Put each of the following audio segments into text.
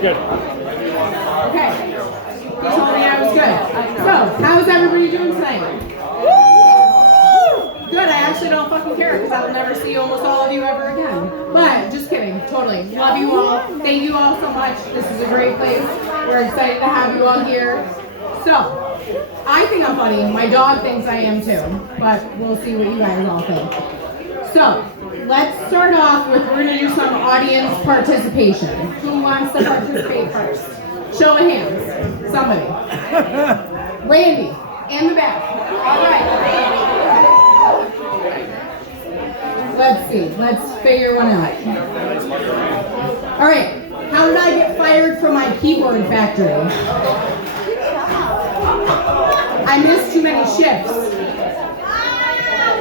Good. Okay. You told me I was good. So, how's everybody doing tonight? Good, I actually don't fucking care because I'll never see almost all of you ever again. But, just kidding, totally. Love you all. Thank you all so much. This is a great place. We're excited to have you all here. So, I think I'm funny. My dog thinks I am too. But we'll see what you guys all think. So, let's start off with, we're going to do some audience participation. Who wants to participate first? Show of hands. Somebody. Randy, in the back. All right. Let's see. Let's figure one out. All right. How did I get fired from my keyboard factory? I missed too many shifts.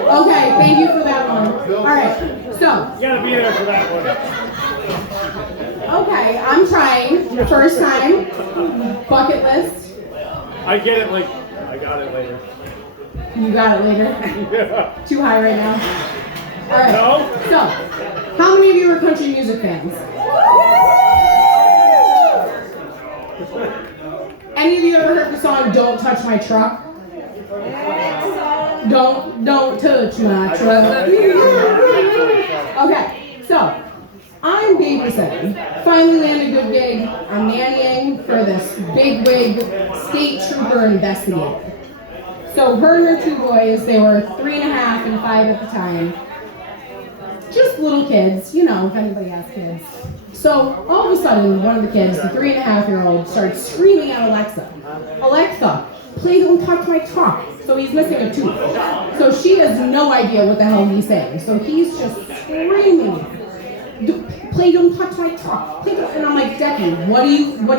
Okay, thank you for that one. All right, so. You gotta be there for that one. Okay, I'm trying. First time. Bucket list. I get it, like, I got it later. You got it later. Yeah. Too high right now. All right. No? So, how many of you are country music fans? Any of you ever heard the song "Don't Touch My Truck"? Don't touch my truck. Okay, so I'm babysitting. Finally landed a good gig. I'm nannying for this big wig state trooper investigator. So her and her two boys, they were 3.5 and 5 at the time. Just little kids, you know, if anybody has kids. So all of a sudden, one of the kids, the 3.5-year-old, starts screaming at Alexa, "Alexa, please don't touch my truck." So he's missing a tooth. So she has no idea what the hell he's saying. So he's just screaming, "Please don't touch my truck." And I'm like, "Decky, what do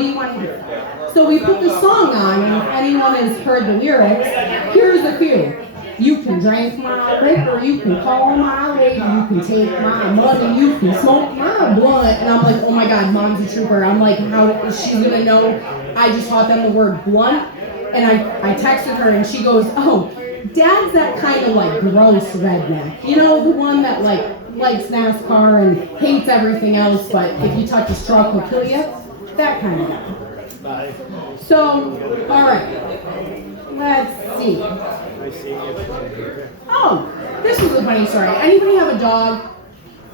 you want to hear?" So we put the song on, and if anyone has heard the lyrics, here's a few. "You can drink my liquor, you can call my lady, you can take my money, you can smoke my blunt." And I'm like, oh my God, Mom's a trooper. I'm like, how is she gonna know I just taught them the word blunt? And I texted her and she goes, "Oh, Dad's that kind of like gross redneck. You know, the one that like likes NASCAR and hates everything else, but if you touch his truck, he'll kill you." That kind of guy. So, all right, let's see. Oh, this was a funny story. Anybody have a dog?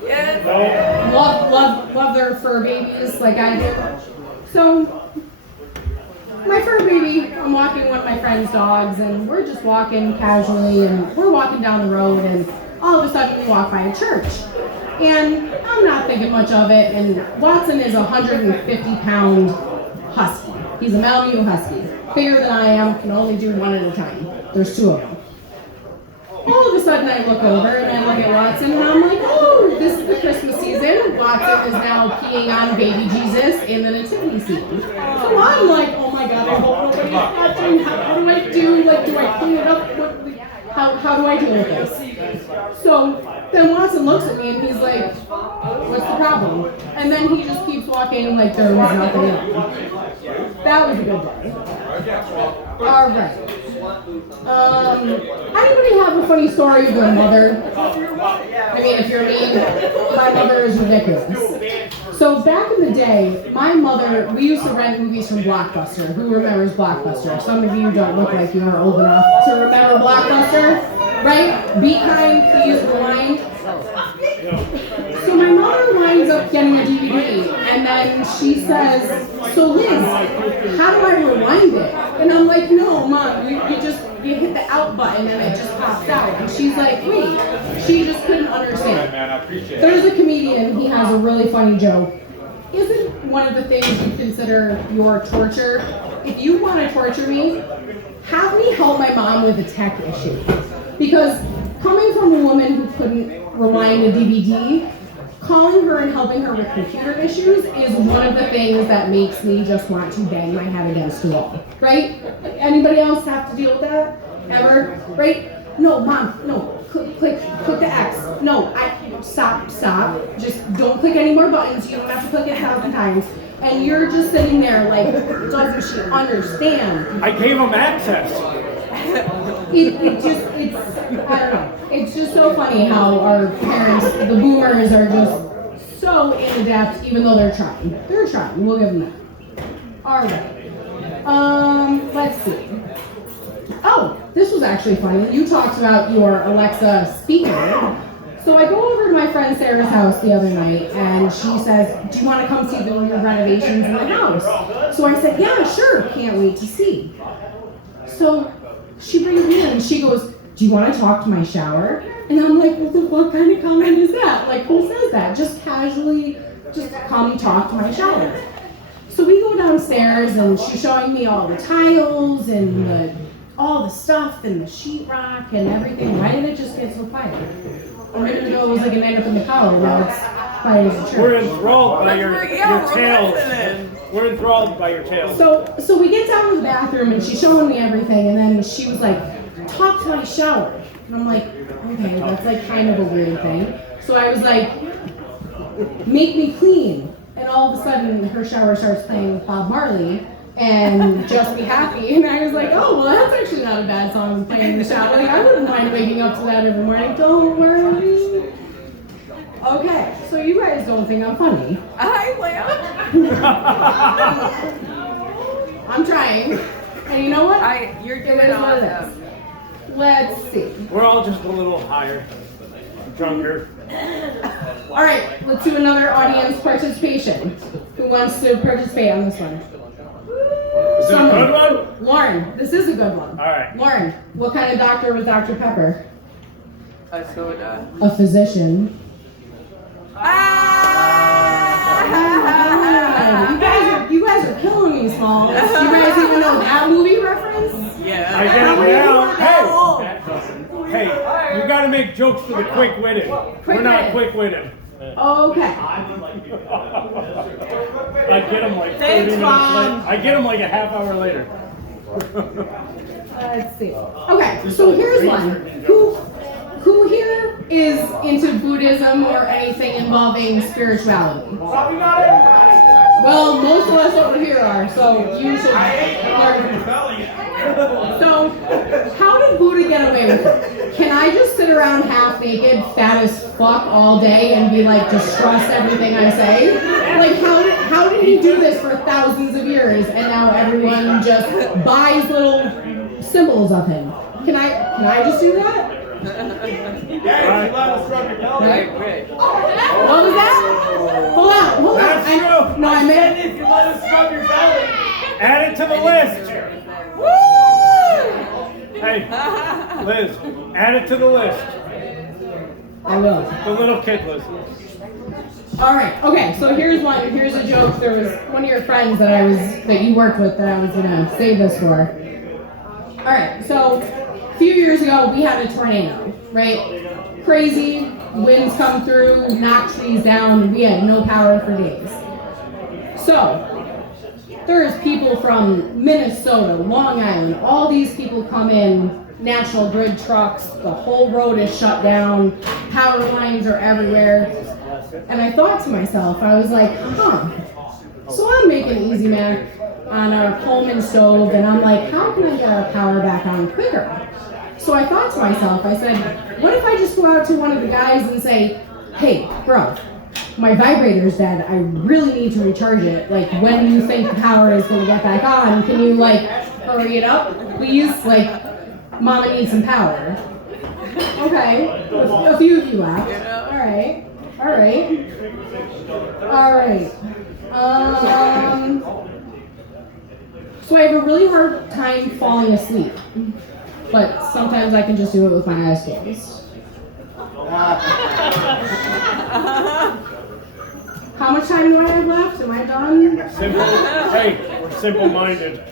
Yes. Love their fur babies like I do. So, my fur baby, I'm walking one of my friend's dogs, and we're just walking casually, and we're walking down the road, and all of a sudden we walk by a church. And I'm not thinking much of it, and Watson is a 150-pound husky. He's a Malamute husky. Bigger than I am, can only do one at a time. There's 2 of them. All of a sudden I look over and I look at Watson and I'm like, oh, this is the Christmas season. Watson is now peeing on baby Jesus in the nativity scene. So I'm like, oh my God, I hope nobody's watching. What do I do? Like, do I clean it up? How do I deal with this? So then Watson looks at me and he's like, what's the problem? And then he just keeps walking like there was nothing in it. That was a good day. All right. Anybody have a funny story of their mother? I mean, if you're me, my mother is ridiculous. So back in the day, my mother, we used to rent movies from Blockbuster. Who remembers Blockbuster? Some of you don't look like you are old enough to remember Blockbuster, right? Be kind, please rewind. So my mother winds up getting a DVD, and then she says, "So Liz, how do I rewind it?" And I'm like, "No, Mom, you hit the out button and it just pops out." And she's like, "Wait," she just couldn't understand. There's a comedian, he has a really funny joke. Isn't one of the things you consider your torture? If you want to torture me, have me help my mom with a tech issue. Because coming from a woman who couldn't rewind a DVD, calling her and helping her with computer issues is one of the things that makes me just want to bang my head against the wall, right? Anybody else have to deal with that? Ever? Right? No, Mom, no, click the X. No, stop. Just don't click any more buttons. You don't have to click it 1,000 times. And you're just sitting there like, doesn't she understand? I gave him access. I don't know. It's just so funny how our parents, the boomers, are just so in-adept, even though they're trying. They're trying, we'll give them that. All right. Let's see. Oh, this was actually funny. You talked about your Alexa speaker. So I go over to my friend Sarah's house the other night, and she says, do you want to come see the new renovations in the house? So I said, yeah, sure, can't wait to see. So she brings me in, and she goes, do you want to talk to my shower? And I'm like, what kind of comment is that? Like, who says that? Just casually, just come talk to my shower. So we go downstairs, and she's showing me all the tiles, and all the stuff, and the sheetrock, and everything. Why did it just get so quiet? A minute ago it was like a night up in the collar, now it's quiet as a church. We're enthralled by your tails. We're enthralled by your tails. So we get down to the bathroom and she's showing me everything, and then she was like, talk to my shower. And I'm like, okay, that's like kind of a weird thing. So I was like, make me clean. And all of a sudden her shower starts playing Bob Marley and Just Be Happy. And I was like, oh, well, that's actually not a bad song to play in the shower. Like, I wouldn't mind waking up to that every morning. Don't worry. Okay, so you guys don't think I'm funny. I laugh. I'm trying. And you know what? You're It doing is what it awesome. is. Let's see. We're all just a little higher, drunker. All right, let's do another audience participation. Who wants to participate on this one? Is it a good one? Lauren, this is a good one. All right. Lauren, what kind of doctor was Dr. Pepper? A soda. A physician. You guys are killing me, Smalls. You guys even know that movie reference? Yeah. I get it now. Hey, you gotta make jokes for the quick-witted. We're not quick-witted. Okay. I get them like 30 Thanks, minutes Mom. later. I get them like a half hour later. Let's see. Okay, so here's one. Who here is into Buddhism or anything involving spirituality? Well, most of us over here are, so you should learn. So, how did Buddha get away with it? Can I just sit around half naked, fat as fuck all day and be like, just trust everything I say? Like, how did he do this for thousands of years and now everyone just buys little symbols of him? Can I just do that? Right. What was that? Hold on. That's true. No, I meant. If you let us scrub your belly. Add it to the list. Hey, Liz, add it to the list. I will. The little kid list. All right. Okay. So here's one. Here's a joke. There was one of your friends that you worked with that I was gonna save this for. All right. So a few years ago we had a tornado. Right? Crazy winds come through, knock trees down. We had no power for days. So there's people from Minnesota, Long Island. All these people come in. National Grid trucks. The whole road is shut down. Power lines are everywhere. And I thought to myself, I was like, so I'm making Easy Mac on a Coleman stove, and I'm like, how can I get our power back on quicker? So I thought to myself, I said, what if I just go out to one of the guys and say, hey, bro, my vibrator's dead, I really need to recharge it. Like, when do you think the power is going to get back on? Can you, like, hurry it up, please? Like, Mama needs some power. Okay, a few of you laughed. All right. So I have a really hard time falling asleep, but sometimes I can just do it with my eyes closed. How much time do I have left? Am I done? Hey, we're simple-minded.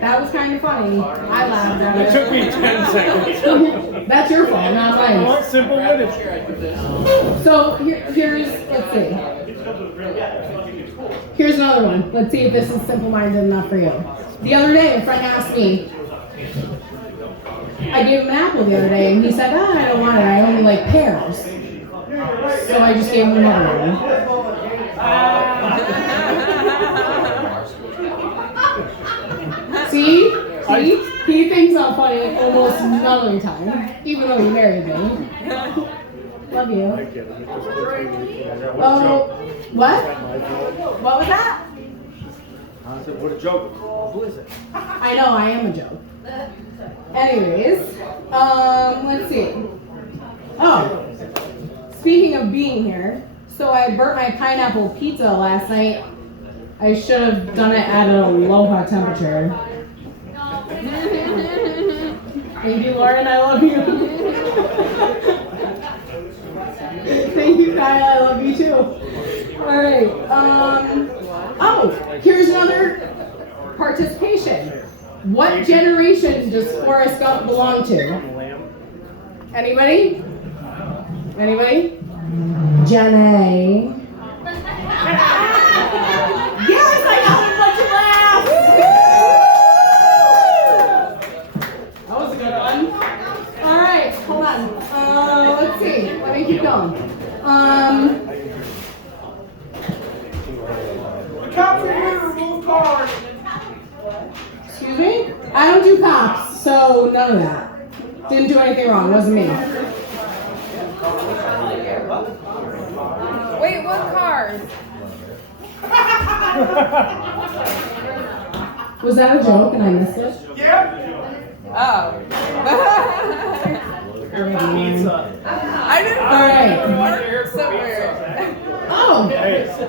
That was kind of funny. I laughed at It it. took me 10 seconds. That's your fault, not mine. Well, simple-witted. So here's, let's see. Here's another one. Let's see if this is simple-minded enough for you. The other day, a friend asked me, I gave him an apple the other day, and he said, I don't want it, I only like pears. So I just gave him another one. See? He thinks I'm funny almost none of the time, even though he married me. Love you. I get it. It just takes me- Oh, what? What was that? I said, what a joke. Who is it? I know, I am a joke. Anyways, let's see. Oh, speaking of being here, so I burnt my pineapple pizza last night. I should have done it at a low hot temperature. Thank you, Lauren, I love you. Thank you, Kyle, I love you too. Alright, oh, here's another participation. What generation does Forrest Gump belong to? Anybody? Anybody? Gen A. Yes, I got a bunch of laughs! That was a good one. Alright, hold on. Let's see. Let me keep going. The cops are here to remove cars. Excuse me? I don't do cops, so none of that. Didn't do anything wrong, wasn't me. Wait, what cars? Was that a joke and I missed it? Oh. I didn't Alright. so weird. Oh,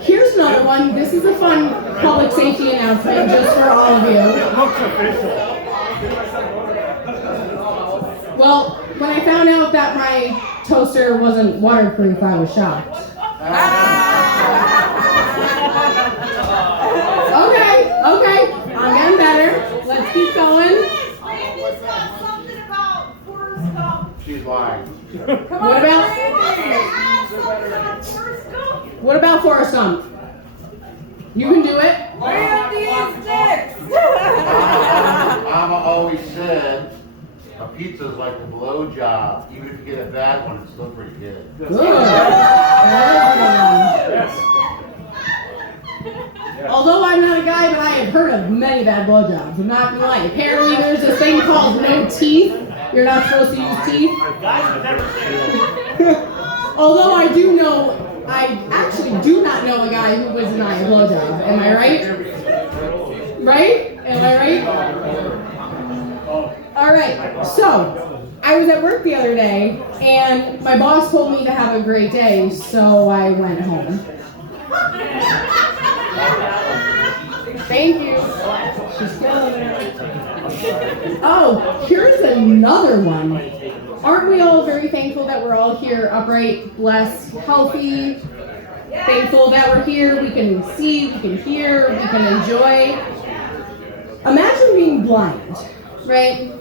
here's another one. This is a fun public safety announcement just for all of you. Looks official. Well, when I found out that my toaster wasn't waterproof, I was shocked. Okay, I'm getting better. Let's keep going. She's lying. What about Forrest Gump? You can do it. Mama always said a pizza's like a blowjob. Even if you get a bad one, it's still pretty good. Good. Although I'm not a guy, but I have heard of many bad blowjobs. I'm not gonna lie. Apparently, there's this thing called no teeth. You're not supposed to use teeth. Although I do know, I actually do not know a guy who was denying a blowjob. Am I right? Right? Am I right? All right. So I was at work the other day, and my boss told me to have a great day, so I went home. Thank you. She's killing it. Oh, here's another one. Aren't we all very thankful that we're all here upright, blessed, healthy? Thankful that we're here, we can see, we can hear, we can enjoy. Imagine being blind, right?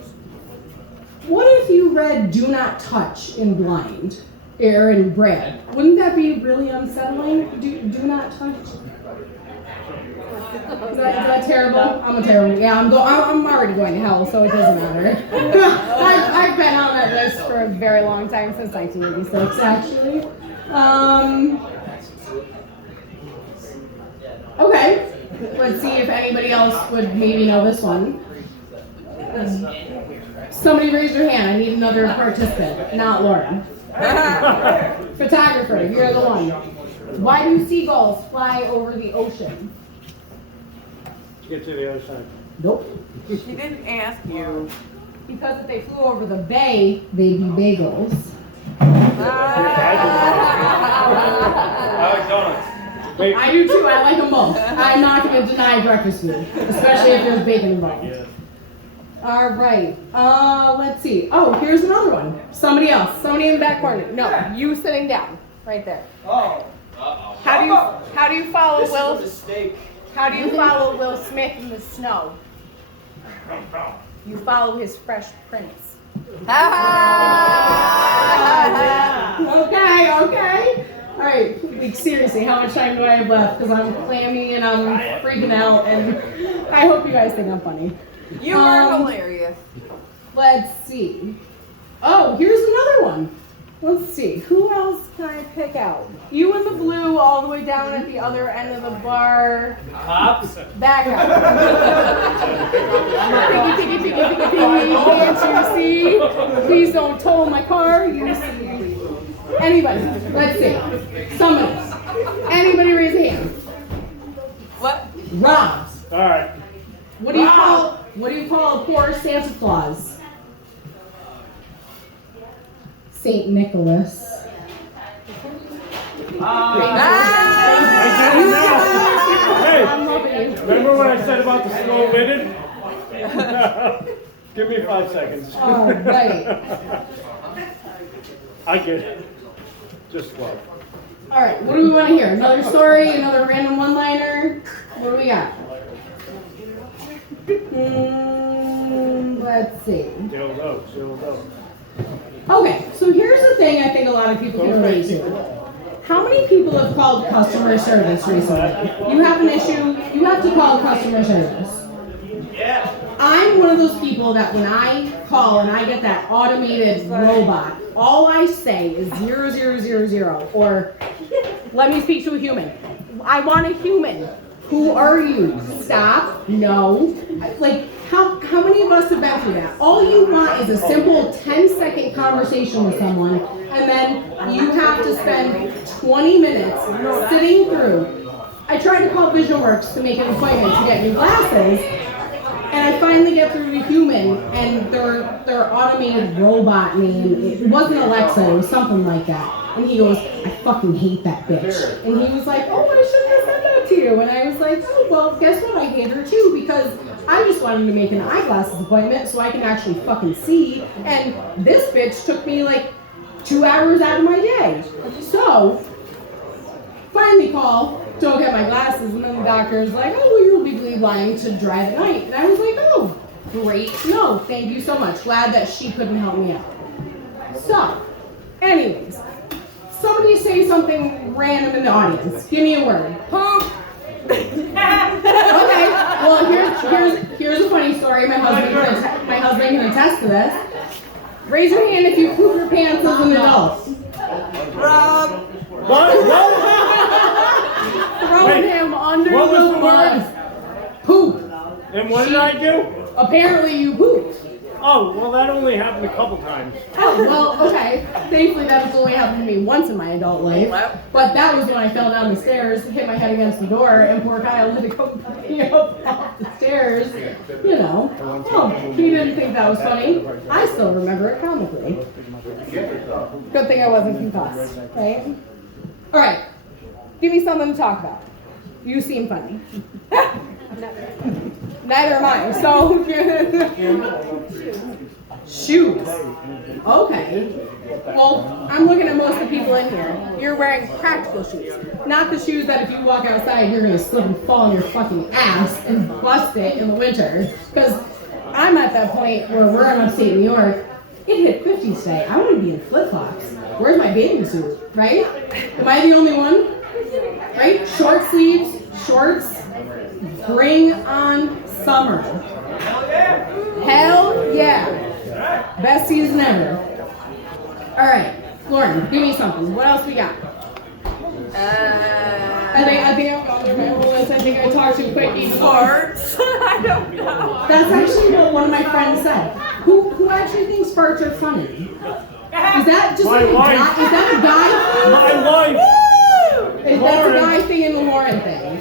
What if you read "Do Not Touch" in blind, or in Braille? Wouldn't that be really unsettling? Do not touch. Is that terrible? I'm a terrible. Yeah, I'm already going to hell, so it doesn't matter. I've been on that list for a very long time, since 1986, actually. Okay, let's see if anybody else would maybe know this one. Somebody raise your hand. I need another participant, not Lauren. Photographer, you're the one. Why do seagulls fly over the ocean? Get to the other side. Nope. She didn't ask you. Because if they flew over the bay, they'd be bagels. I like donuts. Wait. I do too. I like them both. I'm not going to deny breakfast food, especially if there's bacon involved. Yeah. All right. Let's see. Oh, here's another one. Somebody else. Somebody in the back corner. No, you sitting down, right there. Oh. How do you follow Will? Mistake. How do you follow Will Smith in the snow? You follow his Fresh Prince. Okay. All right. Like, seriously, how much time do I have left? Because I'm clammy and I'm freaking out, and I hope you guys think I'm funny. You were hilarious. Let's see. Oh, here's another one. Let's see. Who else can I pick out? You in the blue, all the way down at the other end of the bar. Cops? That guy. Piggy. Can't you see? Please don't tow my car. You see. Anybody? Let's see. Somebody. Anybody raise a hand. What? Rob. All right. What do you call a poor Santa Claus? Saint Nicholas. I get it now. Hey, I'm loving you. remember what I said about the slow witted? Give me 5 seconds. Oh, right. I get it. Just love. All right, what do we want to hear? Another story, another random one-liner? What do we got? Let's see. Dildo. Okay, so here's the thing I think a lot of people can relate to. How many people have called customer service recently? You have an issue, you have to call customer service. I'm one of those people that when I call and I get that automated robot, all I say is 0000 or let me speak to a human. I want a human. Who are you? Stop. No. Like, how many of us have been through that? All you want is a simple 10-second conversation with someone, and then you have to spend 20 minutes sitting through. I tried to call VisionWorks to make an appointment to get new glasses, and I finally get through to a human, and their automated robot name, it wasn't Alexa, it was something like that. And he goes, I fucking hate that bitch. And he was like, oh, I shouldn't have said that to you. And I was like, oh, well, guess what? I hate her too, because I just wanted to make an eyeglasses appointment so I can actually fucking see. And this bitch took me like 2 hours out of my day. So, finally call, don't get my glasses, and then the doctor's like, oh, well, you're legally blind to drive at night. And I was like, oh, great. No, thank you so much. Glad that she couldn't help me out. So, anyways, somebody say something random in the audience. Give me a word. Poop. Okay, well, here's a funny story. My husband can attest to this. Raise your hand if you poop your pants as an adult. Rob. What? Throwing him under what was the the word? bus. Poop. And what did I do? Apparently you pooped. Oh, well, that only happened a couple times. Oh, well, okay. Thankfully that has only happened to me once in my adult life. But that was when I fell down the stairs, hit my head against the door, and poor Kyle had to come pick me up off the stairs. You know. Oh, he didn't think that was funny. I still remember it comically. Good thing I wasn't concussed, right? All right. Give me something to talk about. You seem funny. Neither am I. So, shoes. Okay. Well, I'm looking at most of the people in here. You're wearing practical shoes. Not the shoes that if you walk outside, you're going to slip and fall on your fucking ass and bust it in the winter. Because I'm at that point where we're in upstate New York. It hit 50 today. I want to be in flip-flops. Where's my bathing suit, right? Am I the only one? Right? Short sleeves, shorts. Bring on summer. Hell yeah. Best season ever. All right, Lauren, give me something. What else we got? I think I've gone through my whole list. I think I talked too quick. Farts. I don't know. That's actually what one of my friends said. Who actually thinks farts are funny? Is that just My like wife. is that a guy thing? My wife. Is that a guy thing and the Lauren thing?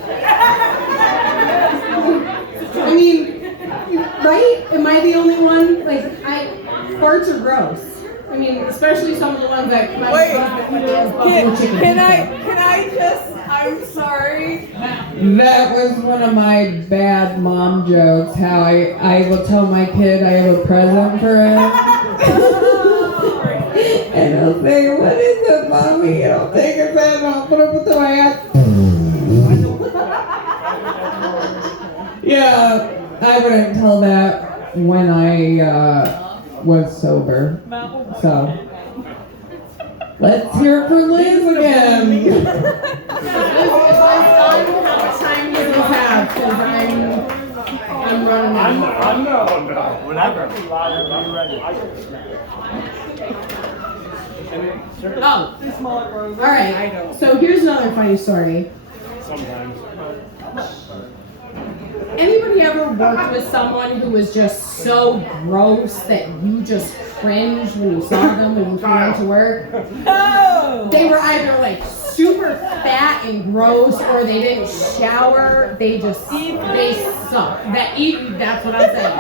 I mean, right? Am I the only one? Like, farts are gross. I mean, especially some of the ones that come out Wait, of buffalo chicken. can I just, I'm sorry. That was one of my bad mom jokes, how I will tell my kid I have a present for him. And I'll say, what is it, mommy? And I'll take his hand and I'll put it with my ass. Yeah, I wouldn't tell that when I was sober. So, let's hear it for Liz again. If I how much time does this have? Because I'm running out. I'm no. Whatever. Oh, all right. So here's another funny story. Sometimes. Anybody ever ever worked with someone who was just so gross that you just cringed when you saw them when you came into work? No. They were either like super fat and gross, or they didn't shower. They suck. That's what I'm saying.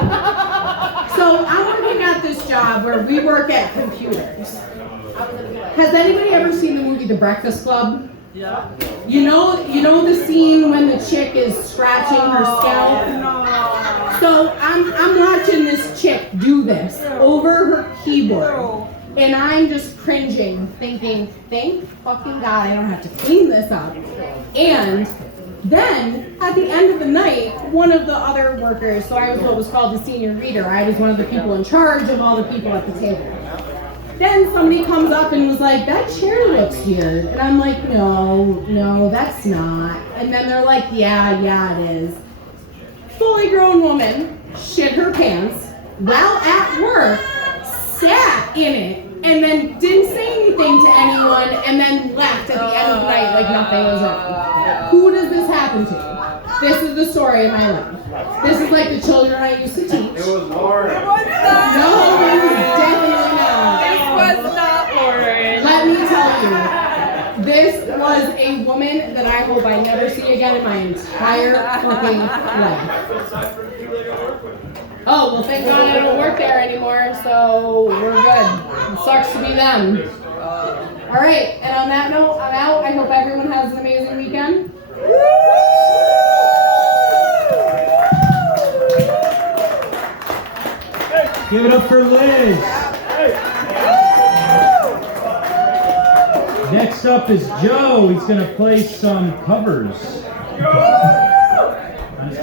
So I'm working at this job where we work at computers. Has anybody ever seen the movie The Breakfast Club? Yeah. You know the scene when the chick is scratching her scalp? No. So I'm watching this chick do this over her keyboard. And I'm just cringing, thinking, thank fucking God I don't have to clean this up. And then, at the end of the night, one of the other workers, so I was what was called the senior reader, I was one of the people in charge of all the people at the table. Then somebody comes up and was like, that chair looks weird. And I'm like, no, that's not. And then they're like, yeah, it is. Fully grown woman shit her pants while at work, sat in it, and then didn't say anything to anyone, and then left at the end of the night like nothing was wrong. Who does this happen to? This is the story of my life. This is like the children I used to teach. It was Lauren. No, it was definitely not. This was not Lauren. Let me tell you, this was a woman that I hope I never see again in my entire fucking life. Oh, well, thank God I don't work there anymore, so we're good. It sucks to be them. All right, and on that note, I'm out. I hope everyone has an amazing weekend. Give it up for Liz. Next up is Joe. He's going to play some covers.